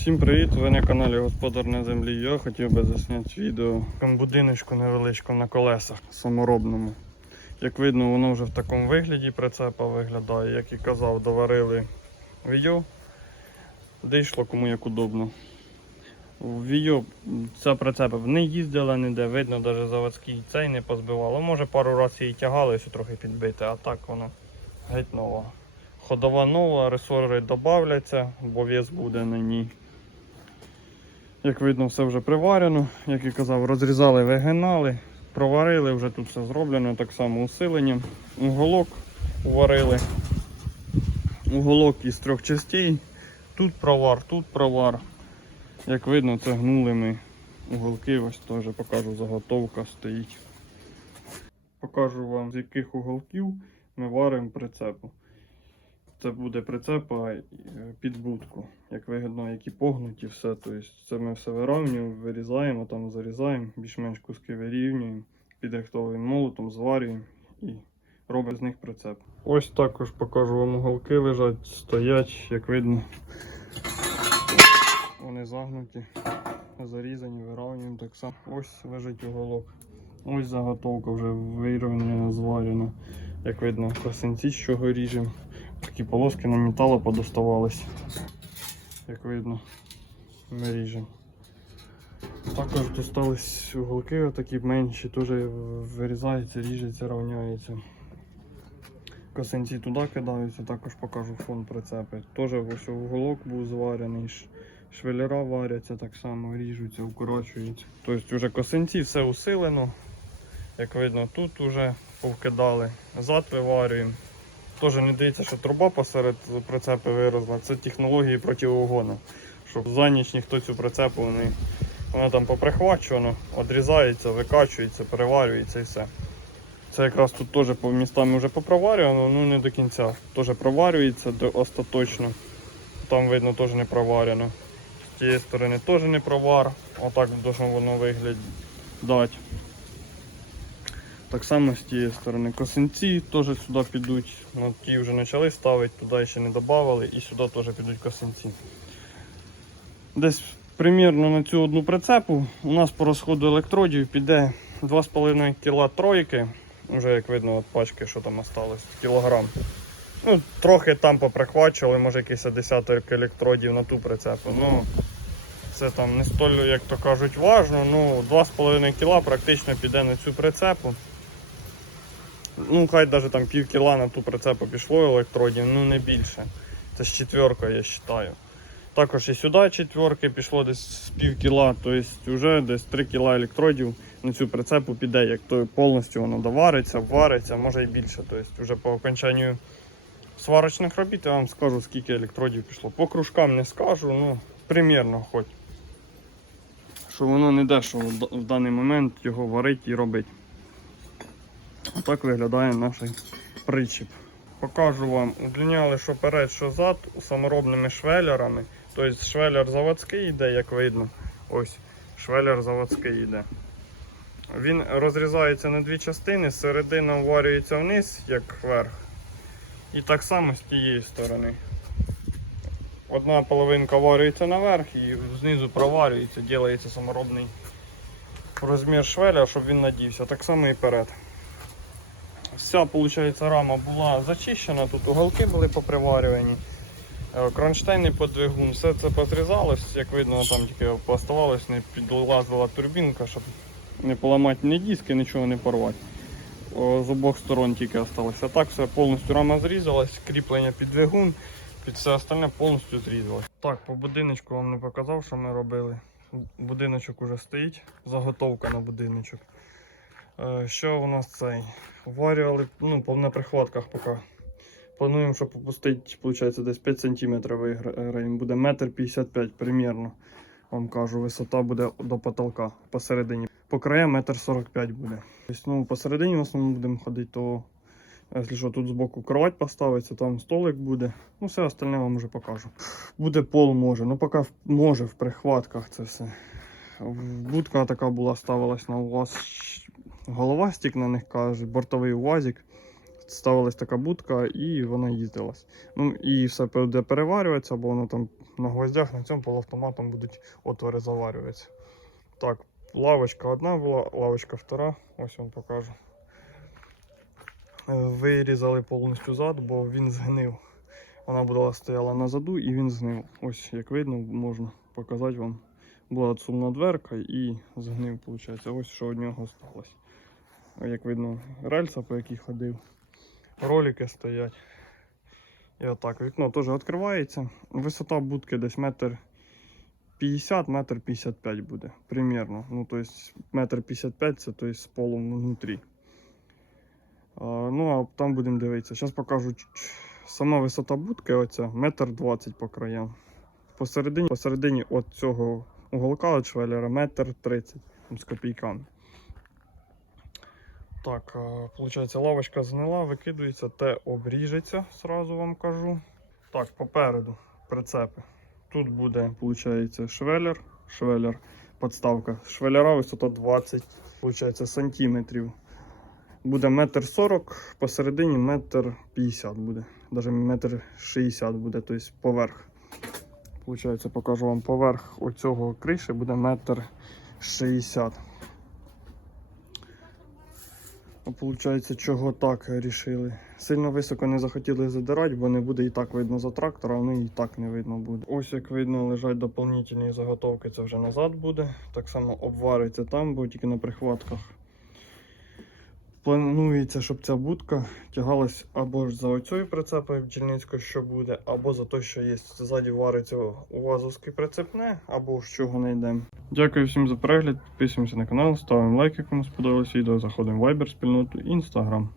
Всім привіт! Ви на каналі Господар на землі. Я хотів би засняти відео будиночку невеличкому на колесах саморобному. Як видно, воно вже в такому вигляді прицепа виглядає. Як і казав, доварили відео, де йшло кому як удобно. В відео ця прицепа не їздила ніде, видно, навіть заводський цей не позбивало. Може пару разів її тягали, що трохи підбити, а так воно геть нова. Ходова нова, ресори додавляться, бо вес буде на ній. Як видно, все вже приварено. Як і казав, розрізали, вигинали, проварили, вже тут все зроблено, так само усиленням. Уголок уварили. Уголок із трьох частей. Тут провар, тут провар. Як видно, це гнули ми уголки, ось теж покажу, заготовка стоїть. Покажу вам, з яких уголків ми варимо прицепу. Це буде прицепа е, під будку. Як вигідно, які погнуті, все. Тобто це ми все вирівнюємо, вирізаємо, там зарізаємо, більш-менш куски вирівнюємо, підрихтовуємо молотом, зварюємо і робимо з них прицеп. Ось також покажу вам уголки лежать, стоять, як видно. Вони загнуті, зарізані, вирівнюємо так само. Ось лежить уголок. Ось заготовка вже вирівняна, зварена. Як видно, косинці, з чого ріжемо. Такі полоски на металу подоставались. Як видно, ми ріжемо. Також достались уголки отакі менші, теж вирізаються, ріжуться, рівняються. Косинці туди кидаються, також покажу фон прицепи. Теж ось уголок був зварений, швелера варяться так само, ріжуться, укорочуються. Тобто вже косинці все усилено. Як видно, тут вже повкидали, зад виварюємо. Теж не дивиться, що труба посеред прицепи виросла. Це технології противогону. Щоб за ніч ніхто цю прицепу не. Вона там поприхвачувана, відрізається, викачується, переварюється і все. Це якраз тут теж по містам вже попроварювано, ну не до кінця. Теж проварюється остаточно. Там видно теж не проварено. З тієї сторони теж не провар. Отак воно виглядати. Так само з тієї сторони косинці теж сюди підуть. Ну, ті вже почали ставити, туди ще не додавали і сюди теж підуть косинці. Десь примірно на цю одну прицепу у нас по розходу електродів піде 2,5 кг тройки. Вже як видно от пачки, що там осталось, кілограм. Ну, трохи там поприхвачували, може якийсь десяток електродів на ту прицепу. Ну, це там не столь, як то кажуть, важно. Ну, 2,5 кг практично піде на цю прицепу. Ну, хай навіть там пів кіла на ту прицепу пішло електродів, ну не більше. Це ж четверка, я вважаю. Також і сюди четверки пішло десь з пів кіла, тобто вже десь 3 кіла електродів на цю прицепу піде, як то повністю воно довариться, вариться, може і більше. Тобто вже по окончанню сварочних робіт я вам скажу, скільки електродів пішло. По кружкам не скажу, ну, примірно хоч. Що воно не дешево в даний момент його варить і робить. Отак виглядає наш причіп. Покажу вам, удлиняли що перед, що зад саморобними швелерами. Тобто швелер заводський йде, як видно. Ось швелер заводський йде. Він розрізається на дві частини, середина вварюється вниз, як вверх. І так само з тієї сторони. Одна половинка варюється наверх і знизу проварюється, робиться саморобний розмір швеля, щоб він надівся. Так само і перед. Вся виходить, рама була зачищена, тут уголки були поприварювані. Е, Кронштейни по двигун, все це позрізалось, як видно, там тільки поставалось, не підлазила турбінка, щоб не поламати ні диски, нічого не порвати. З обох сторон тільки залишилося. Так все повністю рама зрізалась, кріплення під двигун, під все остальне повністю зрізалось. Так, по будиночку вам не показав, що ми робили. Будиночок уже стоїть, заготовка на будиночок. Е, Що у нас цей? Варювали ну, на прихватках поки. Плануємо, щоб попустити, виходить, десь 5 см виграємо. Буде 1,55 м примірно. Вам кажу, висота буде до потолка посередині. По краям 1,45 м буде. Тобто, ну, посередині в основному будемо ходити, то якщо що, тут збоку кровать поставиться, там столик буде. Ну, все остальне вам вже покажу. Буде пол може. Ну, поки може в прихватках це все. Будка така була, ставилась на УАЗ. Голова стік на них кажуть, бортовий УАЗик. ставилась така будка і вона їздилась. Ну і все буде переварюватися, бо воно там на гвоздях на цьому полуавтоматом будуть отвори заварюватися. Так, лавочка одна була, лавочка втора, ось вам покажу. Вирізали повністю зад, бо він згнив. Вона була стояла на заду і він згнив. Ось як видно, можна показати вам. Була сумна дверка і згнив, виходить. Ось що від нього сталося. Як видно, рельса, по якій ходив. Ролики стоять. І отак. Вікно теж відкривається. Висота будки десь метр 50, метр 55 буде. Примірно. Ну, то есть метр 55 це то есть, з полом внутрі. А, ну, а там будемо дивитися. Зараз покажу сама висота будки, оця метр 20 по краям. Посередині, посередині от цього уголка от швеллера метр 30 з копійками. Так, виходить, лавочка згнила, викидується, те обріжеться, сразу вам кажу. Так, попереду прицепи. Тут буде, виходить, швеллер, швеллер, подставка. Швеллера висота 20, виходить, сантиметрів. Буде метр 40, посередині метр 50 буде. Навіть метр 60 буде, тобто поверх. Получається, покажу вам поверх оцього криші буде метр 60. А Получається, чого так рішили. Сильно високо не захотіли задирати, бо не буде і так видно за трактора, вони і так не видно буде. Ось як видно, лежать доповнительні заготовки, це вже назад буде. Так само обвариться там, бо тільки на прихватках. Планується, щоб ця будка тягалась або ж за оцею прицепою бджільницькою, що буде, або за те, що є ззаді вариться УАЗовське прицепне, або з чого не йдемо. Дякую всім за перегляд. Підписуємося на канал, ставимо лайки, кому сподобалось відео. Заходимо в Viber, спільноту Instagram.